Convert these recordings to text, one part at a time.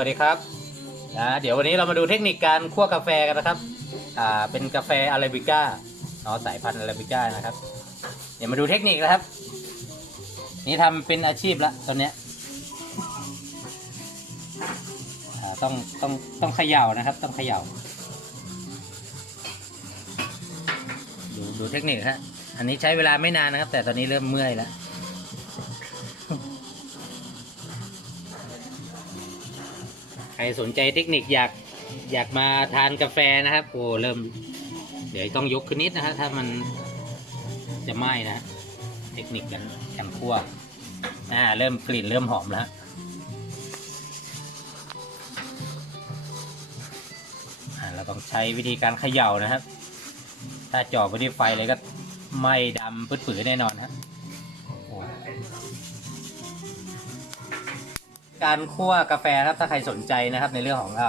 วัสดีครับนะเดี๋ยววันนี้เรามาดูเทคนิคการคั่วกาแฟกันนะครับอ่าเป็นกาแฟอาราบิก้าเนาะสายพันธุ์อาราบิก้านะครับ เดี๋ยวมาดูเทคนิคนะครับ นี่ทำเป็นอาชีพละตอนเนี้ยต้องต้องต้องเขย่านะครับ ต้องเขย่าดูดูเทคนิคฮะอันนี้ใช้เวลาไม่นานนะครับ แต่ตอนนี้เริ่มเมื่อยแล้ว ใค รสนใจเทคนิคอยากอยากมาทานกาแฟนะครับโอ้เริ่ม เดี๋ยวต้องยกขึ้นนิดนะฮะถ้ามันจะไหม้นะ เทคนิคกันการคั่วอ่าเริ่มกลิ่นเริ่มหอมแล้วอ่าเราต้องใช้วิธีการเขย่านะครับ ถ้าจ่อไปที่ไฟเลยก็ไหม้ดำปื้ดๆแน่นอนฮะโอ้ การคั่วกาแฟครับถ้าใครสนใจนะครับในเรื่องของอ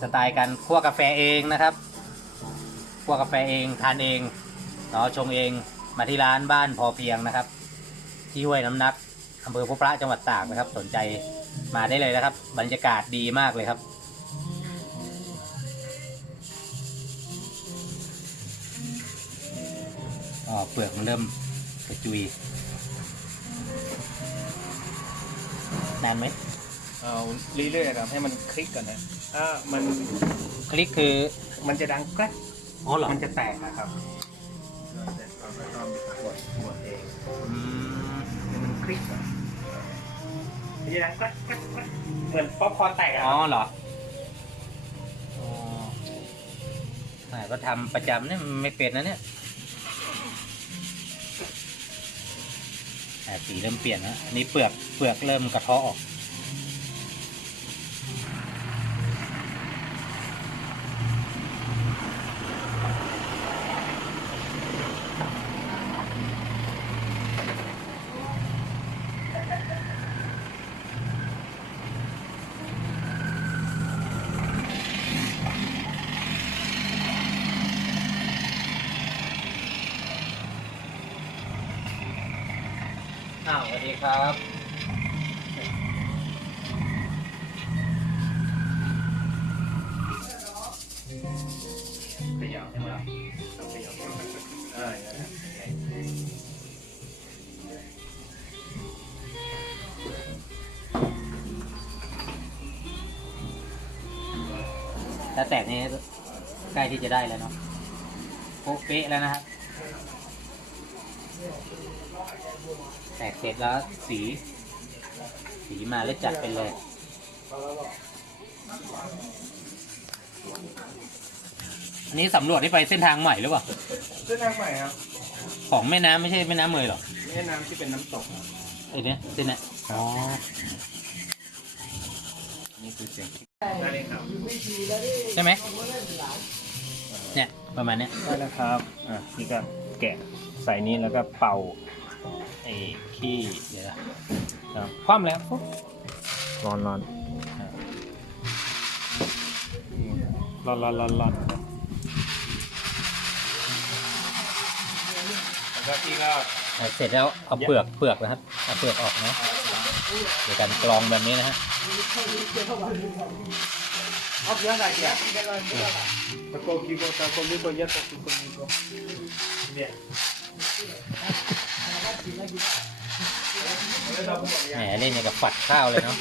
สไตล์การคั่วกาแฟเองนะครับคั่วกาแฟเองทานเองเนาะชงเองมาที่ร้านบ้านพอเพียงนะครับ ที่ห้วยน้ำนักอำเภอพบพระจังหวัดตากนะครับ สนใจมาได้เลยนะครับ บรรยากาศดีมากเลยครับเปลือกมันเริ่มกระจุย นานไหมเอาเรื่อยๆครับให้มันคลิกก่อนนะถ้ามันคลิกคือมันจะดังแกรกอ๋อเหรอมันจะแตกนะครับเสร็จเราก็ต้องกดกดเองอืมให้มันคลิกก่อนมันจะดังแกรกแกรกแกรกเหมือนป๊อปคอร์นแตกอะคอ๋อรับเหรออ๋อแหมก็ทำประจำเนี่ยมันไม่เป็นนะเนี่ยแต่ สีเริ่มเปลี่ยนนะอันนี้เปลือกเปลือกเริ่มกระเทาะออก อ้าวสวัสดีครับขย่าใช่ไหมต้องขย่าเอออย่างนั้นถ้าแตกนี่ใกล้ที่จะได้แล้วเนาะโป๊ะเป๊ะแล้วนะครับ แตกเสร็จแล้วสี สีมาแล้วจัดไปเลยอันนี้สำรวจนี่ไปเส้นทางใหม่หรือเปล่า เส้นทางใหม่ครับของแม่น้ำไม่ใช่แม่น้ำเมยหรอแม่น้ำที่เป็นน้ำตกครับไอ้เนี้ยเส้นเนี้ยอ๋อ นี่คือเสียงได้เลยครับใช่ไหมเนี่ยประมาณเนี้ยได้แล้วครับ อะนี่ก็แกะใส่นี้แล้วก็เป่า ไอ้ขี้เดี๋ยวนะคว่ำแล้วปุ๊บร้อนร้อนร้อนร้อนร้อนร้อนแล้วพี่ก็เสร็จแล้วเอาเปลือกเปลือกนะครับเอาเปลือกออกนะเดี๋ยวการกรองแบบนี้นะฮะเอาเยอะอะไรเนี่ยตะโกกิโกตะโกกิโกยัดตะโกกิโกเนี่ย แหมเล่นอย่างกับฝัดข้าวเลยเนาะ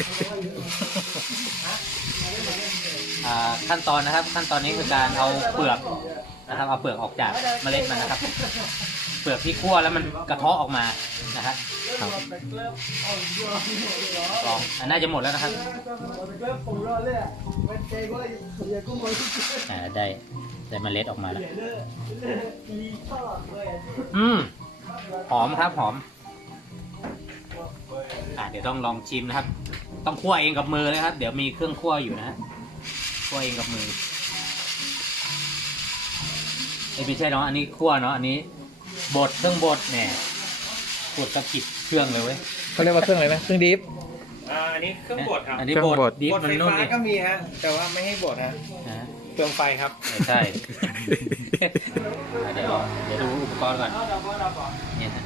อ่าขั้นตอนนะครับ ขั้นตอนนี้คือการเอาเปลือกนะครับ เอาเปลือกออกจากเมล็ดมันนะครับ เปลือกที่คั่วแล้วมันกระเทาะออกมานะครับลองอันน่าจะหมดแล้วนะครับอ่าได้ ได้เมล็ดออกมาแล้ว อืม หอมครับหอม อ่าเดี๋ยวต้องลองชิมนะครับ ต้องคั่วเองกับมือนะครับ เดี๋ยวมีเครื่องคั่วอยู่นะฮะคั่วเองกับมือเอ้ยไม่ใช่เนาะอันนี้คั่วเนาะอันนี้บดเครื่องบดเนี่ยบดสะกิดเครื่องเลยเว้ยเขาเรียกว่าเครื่องอะไรนะเครื่องดิฟ อ่าอันนี้เครื่องบดครับอันนี้เครื่บองดบดดิฟบดมันไฟนุ่นฟ้าดิก็มีฮะ แต่ว่าไม่ให้บดฮะ นะฮะ เครื่องไฟครับ ไม่ใช่ เดี๋ยวเดี๋ยวดูอุปกรณ์ก่อนนี่ฮะ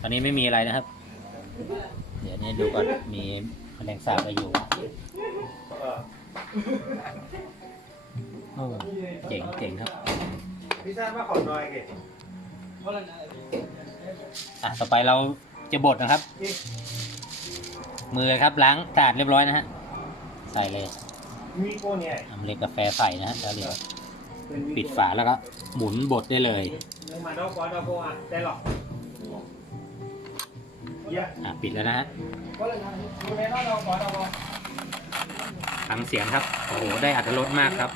ตอนนี้ไม่มีอะไรนะครับ เดี๋ยวนี้ดูก่อนมีแมลงสาบก็อยู่เออโอ้เจ๋งเจ๋งครับ พี่ซ่ามาขอหน่อยเกศอะต่อไปเราจะบดนะครับ มือครับล้างสะอาดเรียบร้อยนะฮะ ใส่เลย ทำเล็กกาแฟใส่นะฮะแล้วเดี๋ยวปิดฝาแล้วก็หมุนบดได้เลยมึงมาดอกบอลดอกโก้อะได้หรอกเยอะอะปิดแล้วนะฮะก็เลยนะมึงไม่ต้องดอกบอลดอกโก้ฟังเสียงครับ โอ้โห ได้อัตรสมากครับ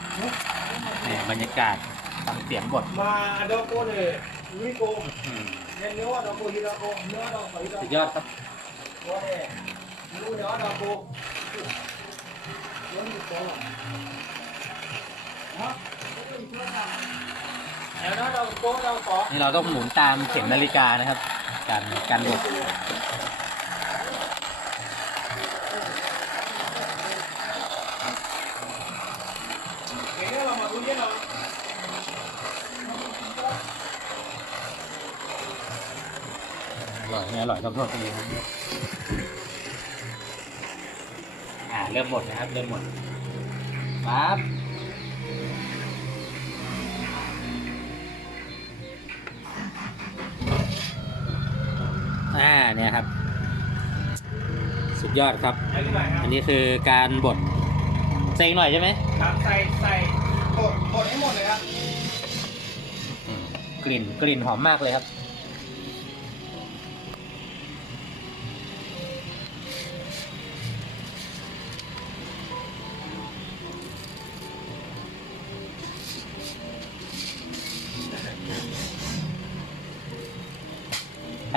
เนี่ยบรรยากาศฟังเสียงบดมาดอกโก้เลยมีโก้อืมเนี่ยเนื้อดอกโก้ที่ดอกโก้เนื้อดอกโก้ที่ดอกสุดโก้ยอดครับว่าเนี่ยรู้เนี่เราต้องหมุนตามเข็มนาฬิกานะครับ การการบดเดี๋ยวเรามาดูเยอะหน่อยอร่อยไม่อร่อยต้องโทษตัวเอง เริ่มหมดนะครับ เริ่มหมดปั๊บอ่าเนี่ยครับ สุดยอดครับ อันนี้ไหนครับอันนี้คือการบดเซ็งหน่อยใช่ไหมครับใส่ใส่กดกดให้หมดเลยครับอืมกลิ่นกลิ่นหอมมากเลยครับ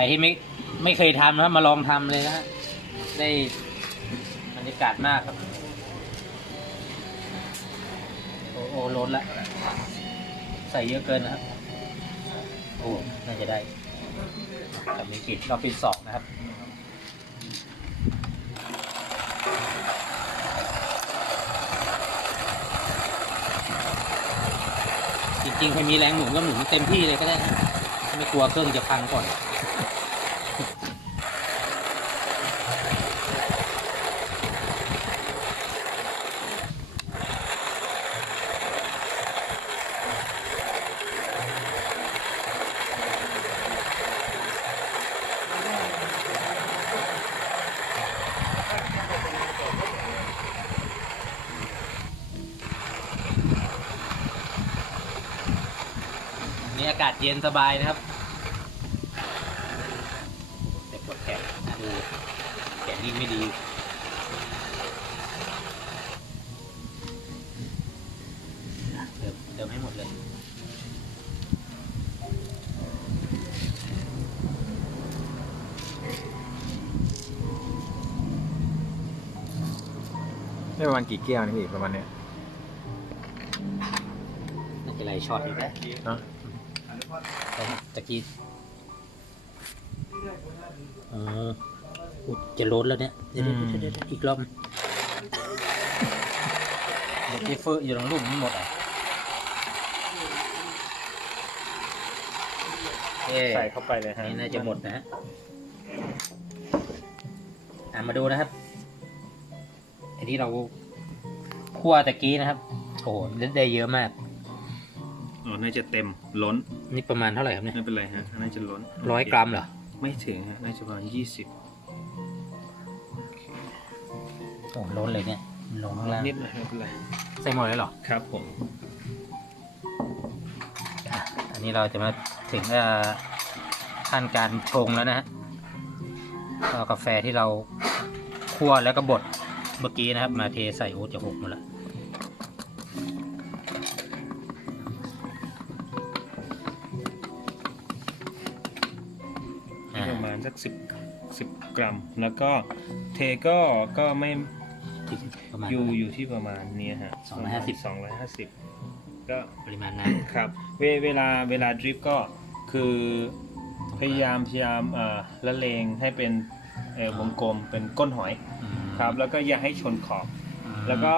ครที่ไม่ไม่เคยทำนะมาลองทำเลยนะฮะได้บรรยากาศมากครับ โอ้โอ้ล้นละ ใส่เยอะเกินนะครับ โอ้ น่าจะได้ทำมีปิดรอบที่สองนะครับจริงๆใครมีแรงหมุนก็หมุนเต็มที่เลยก็ได้นะ ไม่กลัวเครื่องจะพังก่อน ย็นสบายนะครับแต่ปวดแขนนะดูแขนยิ่งไม่ดีเติมเติมให้หมดเลยได้ประมาณกี่แก้วนี่พี่ประมาณเนี้ยน่าจะไรช็อตอีกแล้ว เนาะ ตะกี้อ๋ออุ๊ยจะล้นแล้วเนี่ยเดี๋ยวเดี๋ยวเดี๋ยวเดี๋ยวอีกรอบเดี๋ยวเจฟเฟอร์อยู่ตรงรูปมันหมดอะเอ๊ะใส่เข้าไปเลยฮะนี่น่าจะหมดนะฮะอะมาดูนะครับอันนี้เราคั่วตะกี้นะครับ โอ้โหได้เยอะมากอ๋อ น่าจะเต็มล้น นี่ประมาณเท่าไหร่ครับเนี่ย ไม่เป็นไรฮะ น่าจะล้นร้อยกรัมเหรอ ไม่ถึงฮะ น่าจะประมาณยี่สิบโอ้โหล้นเลยเนี่ยลงข้างล่างนิดหน่อยไม่เป็นไร ใส่หมดเลยเหรอ ครับผมอะอันนี้เราจะมาถึงเอ่อขั้นการชงแล้วนะฮะก็เอากาแฟที่เราคั่วแล้วก็บดเมื่อกี้นะครับ มาเทใส่โอ้จะหกหมดแล้ว ณสักสิบสิบกรัม แล้วก็เทก็ก็ไม่ประมาณ อยู่อยู่ที่ประมาณเนี้ยฮะสองร้อยห้าสิบ สองร้อยห้าสิบก็ปริมาณน้ครับเวเวลาเวลาดริปก็คือพยายามพยายามเอ่อละเลงให้เป็นเอ่อวงกลมเป็นก้นหอยำอืมครับ แล้วก็อย่าให้ชนขอบอืมแล้วก็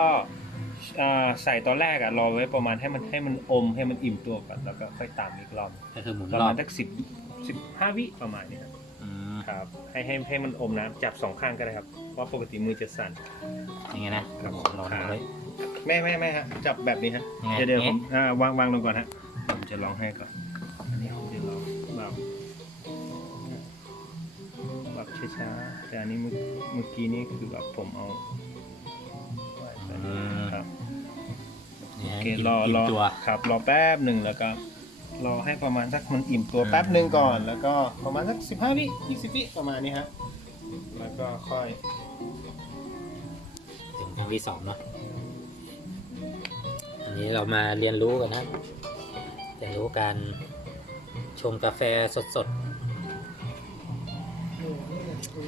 เอ่อใส่ตอนแรกอะรอไว้ประมาณให้มันให้มันอมให้มันอิ่มตัวก่อนแล้วก็ค่อยตามอีกรอบก็คือหมุนประรอมาบณสักสิบสิบห้าวิประมาณเนี้ย ครับอืมครับ ให้ให้ให้มันอมน้ำจับสองข้างก็ได้ครับเพราะปกติมือจะสั่น อย่างเงี้ยนะครับผมลองครับดูเลยไม่ไม่ไม่ฮะจับแบบนี้ฮะยังไงเดี๋ยวเดี๋ยวอย่างผงี้มอ่าวางวางลงก่อนฮะผมจะลองให้ก่อนอันนี้ผมจะลองแบบแบบช้าๆแต่อันนี้เมื่อเมื่อกี้นี่คือแบบผมเอาไว้แบบนี้ครับเนี่ยโอเคอิ่มรออิ่รมอตัว ครับรอแป๊บหนึ่งแล้วก็ รอให้ประมาณสักมันอิ่มตัวแป๊บหนึ่งก่อน แล้วก็ประมาณสักสิบห้าวิยี่สิบวิประมาณนี้ฮะแล้วก็ค่อยถึงครั้งที่สองเนาะอันนี้เรามาเรียนรู้กันนะเรียนรู้การชงกาแฟสดๆ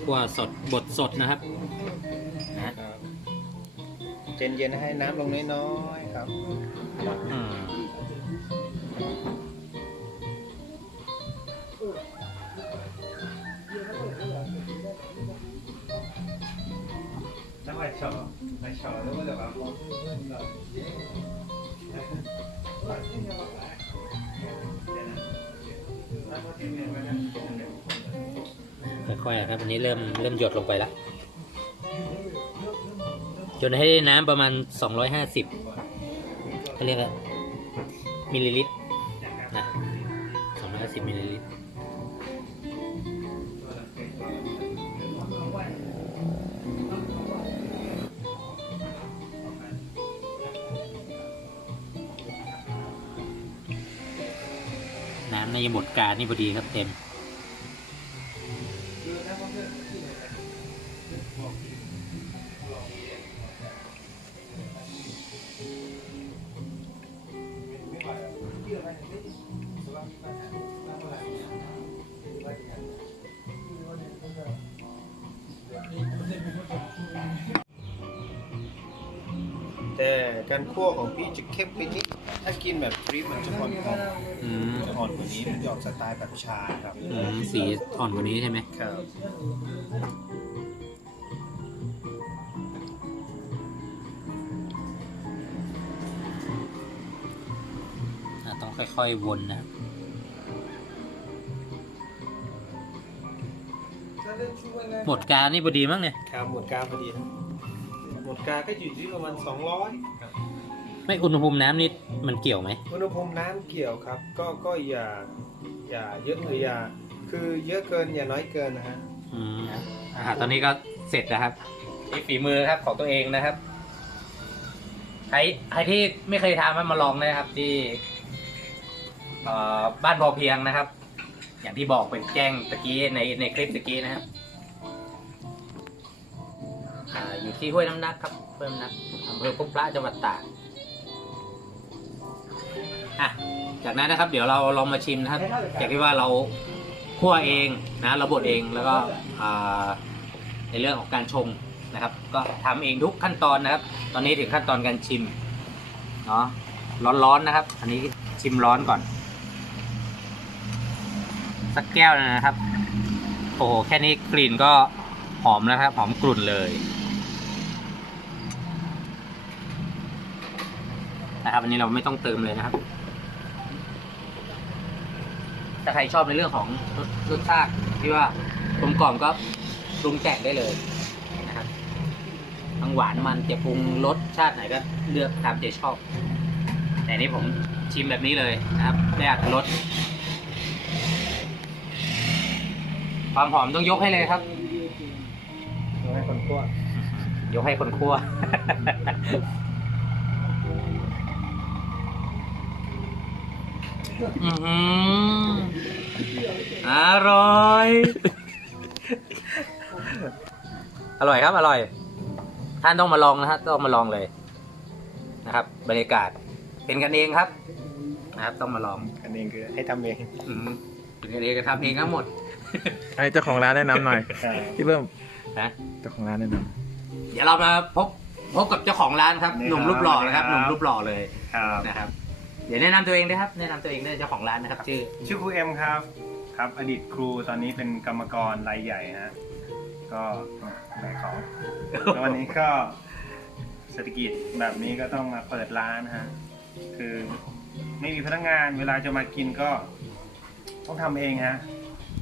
คั่วสดบดสดนะครับนะครับเย็นเย็นๆให้น้ำลงน้อยๆครับ อืม แล้วไม่ชอบไม่ชอบแล้วก็จะแบบค่อยๆครับอันนี้เริ่มเริ่มหยดลงไปแล้ว จนให้ได้น้ำประมาณ 250เขาเรียกว่ามิลลิลิตรนะ250มิลลิลิตร หมดการนี่พอดีครับเต็ม การคั่วของพี่จะเข้มไปนิดถ้ากินแบบดริปมันจะอ่อนอ่อนอืมจะอ่อนกว่านี้มันจะออกสไตล์แบบชาครับอืมสีอ่อนกว่านี้ใช่ไหมครับอะต้องค่อยๆวนนะหมดการนี่พอดีมั้งเนี่ยครับหมดกาพอดีครับหมดกาก็อยู่ที่ประมาณ200ครับ ไม่อุณหภูมิน้ำนี่มันเกี่ยวไหมอุณหภูมิน้ำเกี่ยวครับ ก็ก็อย่าอย่าเยอะหรืออย่าคือเยอะเกินอย่าน้อยเกินนะฮะอืมอาหารตอนนี้ก็เสร็จนะครับนี่ฝีมือครับของตัวเองนะครับใครใครที่ไม่เคยทำให้มาลองนะครับ ที่เอ่อบ้านพอเพียงนะครับ อย่างที่บอกเป็นแจ้งตะกี้ในในคลิปตะกี้นะครับอ่าอยู่ที่ห้วยน้ำนักครับห้วยน้ำนักอำเภอพุพระจังหวัดตาก อะจากนั้นนะครับ เดี๋ยวเราลองมาชิมนะครับจากที่ว่าเราคั่วเองนะเราบดเองแล้วก็อ่าในเรื่องของการชงนะครับ ก็ทำเองทุกขั้นตอนนะครับ ตอนนี้ถึงขั้นตอนการชิมเนาะร้อนๆนะครับ อันนี้ชิมร้อนก่อน สักแก้วนะครับ โอ้โหแค่นี้กลิ่นก็หอมแล้วครับหอมกลุ่นเลยนะครับอันนี้เราไม่ต้องเติมเลยนะครับ ถ้าใครชอบในเรื่องของรสรสชาติที่ว่ากลมกล่อมก็ปรุงแต่งได้เลยนะครับทั้งหวานมันจะปรุงรสชาติไหนก็เลือกตามใจชอบ แต่นี่ผมชิมแบบนี้เลยนะครับได้อัตรสความหอมต้องยกให้เลยครับเราให้คนคั่วยกให้คนคั่ว อือหืออร่อย อร่อยครับอร่อย ท่านต้องมาลองนะครับต้องมาลองเลย นะครับ บรรยากาศ เป็นกันเองครับ นะครับ ต้องมาลองอันเองคือให้ทำเองอืมเป็นกันเองก็ทำเองทั้งหมดให้เจ้าของร้านแนะนำหน่อย พี่เบิ้มนะ เจ้าของร้านแนะนเดี๋ยวเรามาพบพบกับเจ้าของร้านครับนี่ครับหนุ่มรูปหล่อนะครับสหวัสดีครับนุ่มรูปหล่อเลยครับ นะครับ เดี๋ยวแนะนำตัวเองด้วยครับ แนะนำตัวเองด้วยเจ้าของร้านนะครับ ชื่อ ชื่อครูเอ็มครับ ครับ อดีตครูตอนนี้เป็นกรรมกรรายใหญ่ฮะก็ไหนของแล้ววันนี้ก็เศรษฐกิจแบบนี้ก็ต้องมาเปิดร้านฮะคือไม่มีพนักงานเวลาจะมากินก็ต้องทำเองฮะ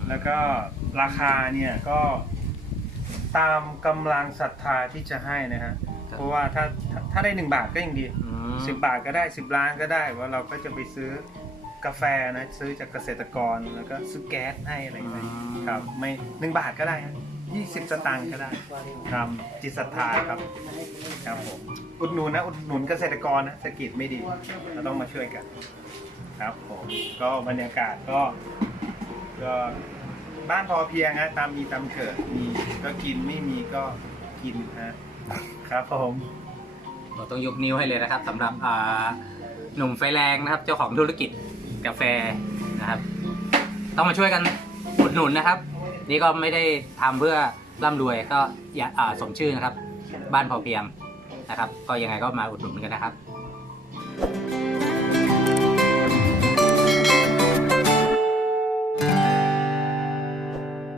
แล้วก็ราคาเนี่ยก็ตามกำลังศรัทธาที่จะให้นะฮะครับเพราะว่าถ้าถ้าถ้าได้หนึ่งบาทก็ยังดี อืม สิบบาทก็ได้สิบล้านก็ได้ว่าเราก็จะไปซื้อกาแฟนะซื้อจากเกษตรกรแล้วก็ซื้อแก๊สให้อะไรอย่างเงี้ยครับไม่หนึ่งบาทก็ได้ยี่สิบสตางค์ก็ได้ครับจิตศรัทธาครับครับผมอุดหนุนนะอุดหนุนเกษตรกรนะเศรษฐกิจไม่ดีเราต้องมาช่วยกัน ครับผมก็บรรยากาศก็ก็บ้านพอเพียงฮะตามมีตามเกิดมีก็กินไม่มีก็กินฮะครับผม เราต้องยกนิ้วให้เลยนะครับสำหรับหนุ่มไฟแรงนะครับ เจ้าของธุรกิจกาแฟนะครับ ต้องมาช่วยกันอุดหนุนนะครับ นี่ก็ไม่ได้ทำเพื่อร่ำรวยก็สมชื่อนะครับ บ้านพอเพียงนะครับ ก็ยังไงก็มาอุดหนุนกันนะครับ